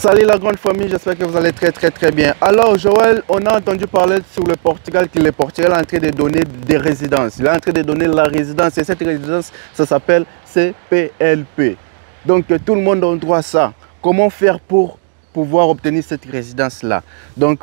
Salut la grande famille, j'espère que vous allez très bien. Alors Joël, on a entendu parler sur le Portugal, que le Portugal est en train de donner des résidences. Il est en train de donner la résidence et cette résidence, ça s'appelle CPLP. Donc tout le monde a droit à ça. Comment faire pour pouvoir obtenir cette résidence-là? Donc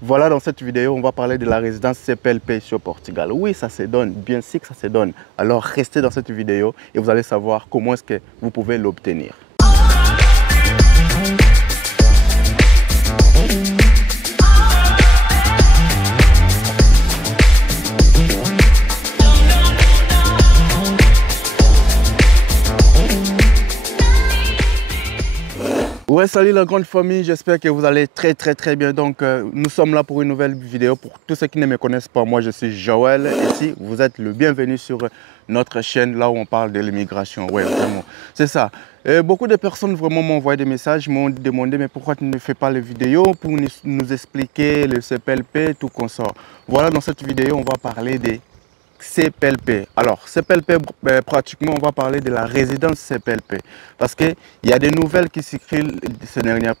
voilà, dans cette vidéo, on va parler de la résidence CPLP sur Portugal. Oui, ça se donne, bien sûr que ça se donne. Alors restez dans cette vidéo et vous allez savoir comment est-ce que vous pouvez l'obtenir. Ouais, salut la grande famille, j'espère que vous allez très bien. Donc nous sommes là pour une nouvelle vidéo. Pour tous ceux qui ne me connaissent pas, moi je suis Joël. Ici, vous êtes le bienvenu sur notre chaîne, là où on parle de l'immigration. Ouais, vraiment, c'est ça. Beaucoup de personnes vraiment m'ont envoyé des messages, m'ont demandé mais pourquoi tu ne fais pas les vidéos pour nous expliquer le CPLP, tout comme ça. Voilà, dans cette vidéo, on va parler des CPLP. Alors, CPLP, pratiquement, on va parler de la résidence CPLP. Parce qu'il y a des nouvelles qui circulent ces derniers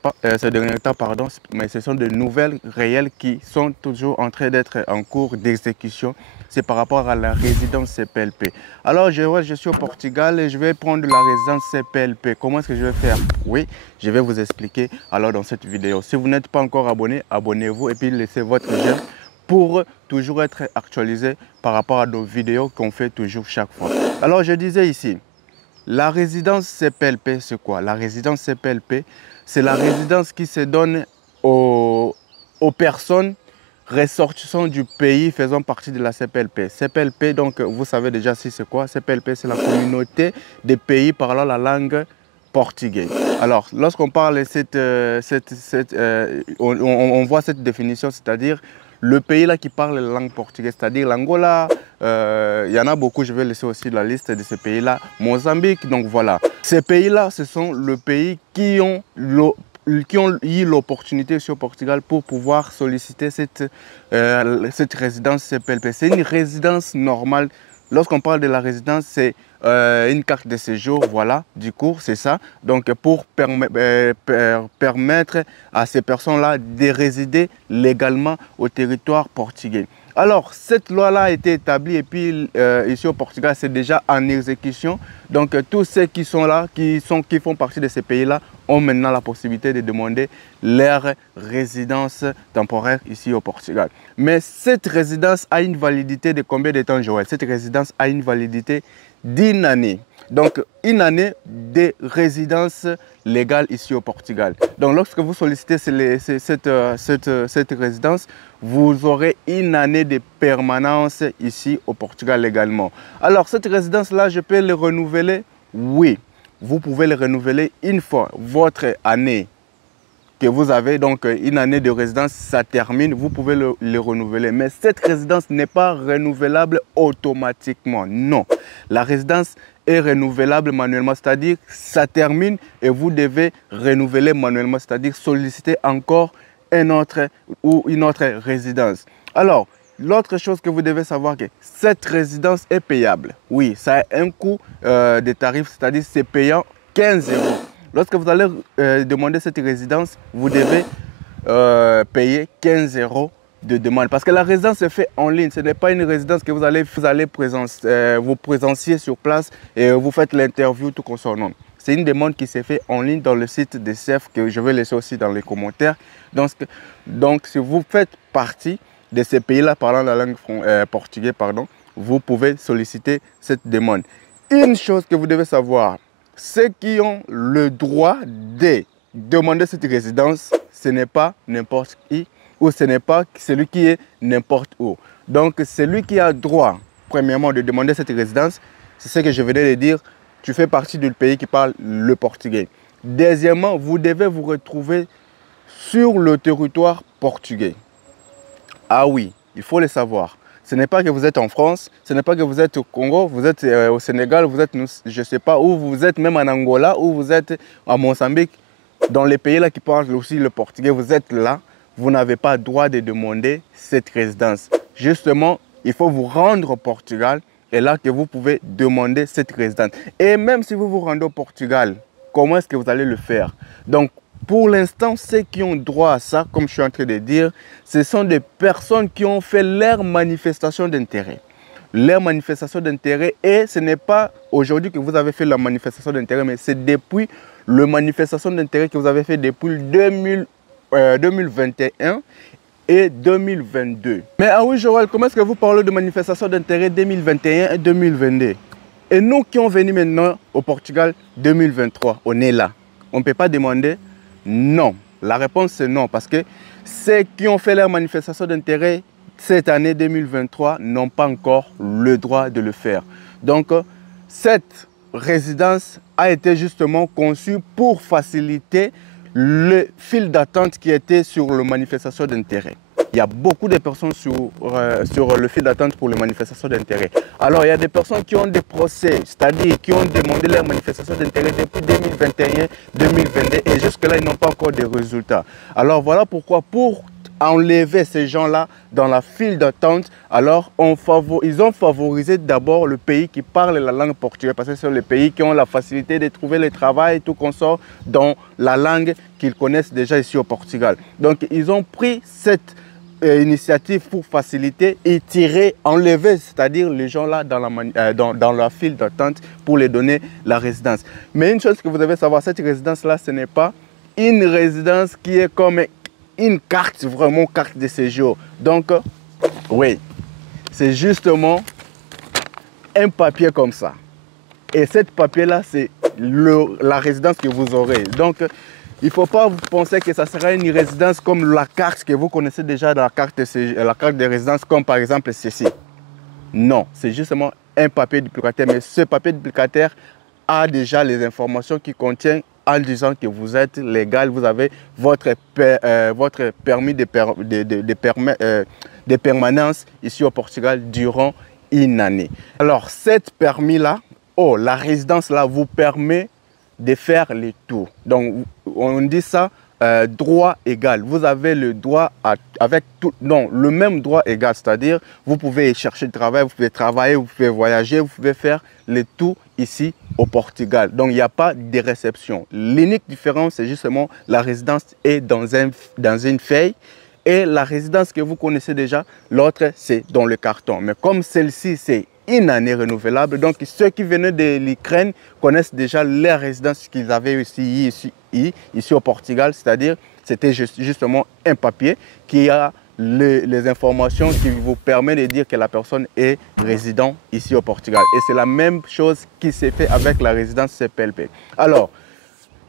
temps, pardon, mais ce sont des nouvelles réelles qui sont toujours en train d'être en cours d'exécution. C'est par rapport à la résidence CPLP. Alors, je suis au Portugal et je vais prendre la résidence CPLP. Comment est-ce que je vais faire? Oui, je vais vous expliquer alors dans cette vidéo. Si vous n'êtes pas encore abonné, abonnez-vous et puis laissez votre j'aime pour toujours être actualisé par rapport à nos vidéos qu'on fait toujours chaque fois. Alors je disais ici, la résidence CPLP c'est quoi? La résidence CPLP, c'est la résidence qui se donne aux personnes ressortissant du pays faisant partie de la CPLP. CPLP, donc vous savez déjà si c'est quoi? CPLP, c'est la communauté des pays parlant la langue portugais. Alors, lorsqu'on parle on voit cette définition, c'est-à-dire le pays là qui parle la langue portugaise, c'est-à-dire l'Angola, il y en a beaucoup, je vais laisser aussi la liste de ces pays-là, Mozambique, donc voilà. Ces pays-là, ce sont les pays qui ont eu l'opportunité sur Portugal pour pouvoir solliciter cette résidence CPLP. C'est une résidence normale. Lorsqu'on parle de la résidence, c'est une carte de séjour, voilà, du coup, c'est ça. Donc, pour permettre à ces personnes-là de résider légalement au territoire portugais. Alors, cette loi-là a été établie et puis ici au Portugal, c'est déjà en exécution. Donc, tous ceux qui sont là, qui font partie de ces pays-là, ont maintenant la possibilité de demander leur résidence temporaire ici au Portugal. Mais cette résidence a une validité de combien de temps, Joël? Cette résidence a une validité d'1 année. Donc, 1 année de résidence légale ici au Portugal. Donc, lorsque vous sollicitez cette résidence, vous aurez 1 année de permanence ici au Portugal légalement. Alors, cette résidence-là, je peux le renouveler? Oui, vous pouvez le renouveler une fois votre année que vous avez, donc 1 année de résidence, ça termine, vous pouvez le renouveler. Mais cette résidence n'est pas renouvelable automatiquement. Non, la résidence est renouvelable manuellement, c'est-à-dire ça termine et vous devez renouveler manuellement, c'est-à-dire solliciter encore une autre résidence. Alors, l'autre chose que vous devez savoir, que cette résidence est payable. Oui, ça a un coût de tarif, c'est-à-dire c'est payant 15 €. Lorsque vous allez demander cette résidence, vous devez payer 15 € de demande. Parce que la résidence se fait en ligne. Ce n'est pas une résidence que vous allez vous présentiez sur place et vous faites l'interview tout concernant. C'est une demande qui se fait en ligne dans le site de CEF que je vais laisser aussi dans les commentaires. Donc si vous faites partie de ces pays-là parlant la langue portugaise, vous pouvez solliciter cette demande. Une chose que vous devez savoir, ceux qui ont le droit de demander cette résidence, ce n'est pas n'importe qui ou ce n'est pas celui qui est n'importe où. Donc, celui qui a droit, premièrement, de demander cette résidence, c'est ce que je venais de dire, tu fais partie du pays qui parle le portugais. Deuxièmement, vous devez vous retrouver sur le territoire portugais. Ah oui, il faut le savoir. Ce n'est pas que vous êtes en France, ce n'est pas que vous êtes au Congo, vous êtes au Sénégal, vous êtes, je ne sais pas, où vous êtes même en Angola, ou vous êtes à Mozambique. Dans les pays là qui parlent aussi le portugais, vous êtes là, vous n'avez pas le droit de demander cette résidence. Justement, il faut vous rendre au Portugal et là que vous pouvez demander cette résidence. Et même si vous vous rendez au Portugal, comment est-ce que vous allez le faire? Donc, Pour l'instant, ceux qui ont droit à ça, comme je suis en train de dire, ce sont des personnes qui ont fait leur manifestation d'intérêt. Leur manifestation d'intérêt, et ce n'est pas aujourd'hui que vous avez fait la manifestation d'intérêt, mais c'est depuis la manifestation d'intérêt que vous avez fait depuis 2021 et 2022. Mais ah oui, Joël, comment est-ce que vous parlez de manifestation d'intérêt 2021 et 2022? Et nous qui sommes venus maintenant au Portugal 2023, on est là. On ne peut pas demander non. La réponse c'est non, parce que ceux qui ont fait leur manifestation d'intérêt cette année 2023 n'ont pas encore le droit de le faire. Donc, cette résidence a été justement conçue pour faciliter le fil d'attente qui était sur la manifestation d'intérêt. Il y a beaucoup de personnes sur le fil d'attente pour les manifestations d'intérêt. Alors, il y a des personnes qui ont des procès, c'est-à-dire qui ont demandé leur manifestation d'intérêt depuis 2021, 2022 et jusque-là, ils n'ont pas encore de résultats. Alors, voilà pourquoi, pour enlever ces gens-là dans la file d'attente, alors ils ont favorisé d'abord le pays qui parle la langue portugaise, parce que ce sont les pays qui ont la facilité de trouver le travail et tout consort dans la langue qu'ils connaissent déjà ici au Portugal. Donc, ils ont pris cette initiative pour faciliter et enlever, c'est-à-dire les gens là dans la file d'attente pour les donner la résidence. Mais une chose que vous devez savoir, cette résidence-là, ce n'est pas une résidence qui est comme une carte, vraiment carte de séjour. Donc, oui, c'est justement un papier comme ça. Et cette papier-là, c'est la résidence que vous aurez. Donc, il ne faut pas penser que ça sera une résidence comme la carte que vous connaissez déjà, la carte de résidence, comme par exemple ceci. Non, c'est justement un papier duplicataire. Mais ce papier duplicataire a déjà les informations qu'il contient en disant que vous êtes légal, vous avez votre permis de permanence ici au Portugal durant une année. Alors, cette permis-là, la résidence-là vous permet de faire les tours. Donc, on dit ça, droit égal. Vous avez le droit le même droit égal, c'est-à-dire vous pouvez chercher du travail, vous pouvez travailler, vous pouvez voyager, vous pouvez faire les tours ici au Portugal. Donc, il n'y a pas de réception. L'unique différence, c'est justement la résidence est dans une feuille et la résidence que vous connaissez déjà, l'autre, c'est dans le carton. Mais comme celle-ci, c'est une année renouvelable, donc ceux qui venaient de l'Ukraine connaissent déjà les résidences qu'ils avaient ici au Portugal, c'est-à-dire c'était justement un papier qui a les informations qui vous permettent de dire que la personne est résident ici au Portugal. Et c'est la même chose qui s'est fait avec la résidence CPLP. Alors,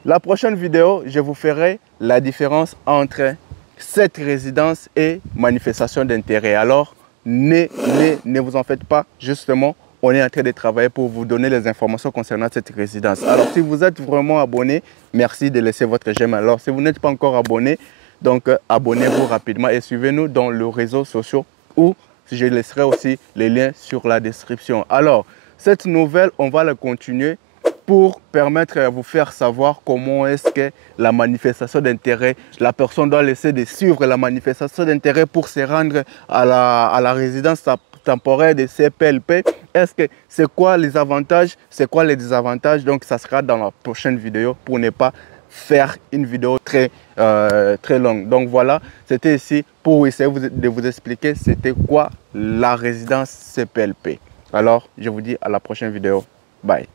la prochaine vidéo, je vous ferai la différence entre cette résidence et manifestation d'intérêt. Alors, ne vous en faites pas, justement, on est en train de travailler pour vous donner les informations concernant cette résidence. Alors, si vous êtes vraiment abonné, merci de laisser votre j'aime. Alors, si vous n'êtes pas encore abonné, donc abonnez-vous rapidement et suivez-nous dans les réseaux sociaux où je laisserai aussi les liens sur la description. Alors, cette nouvelle, on va la continuer pour permettre à vous faire savoir comment est-ce que la manifestation d'intérêt, la personne doit laisser de suivre la manifestation d'intérêt pour se rendre à la résidence temporaire de CPLP. C'est quoi les avantages, c'est quoi les désavantages? Donc, ça sera dans la prochaine vidéo pour ne pas faire une vidéo très longue. Donc, voilà, c'était ici pour essayer de vous expliquer c'était quoi la résidence CPLP. Alors, je vous dis à la prochaine vidéo. Bye.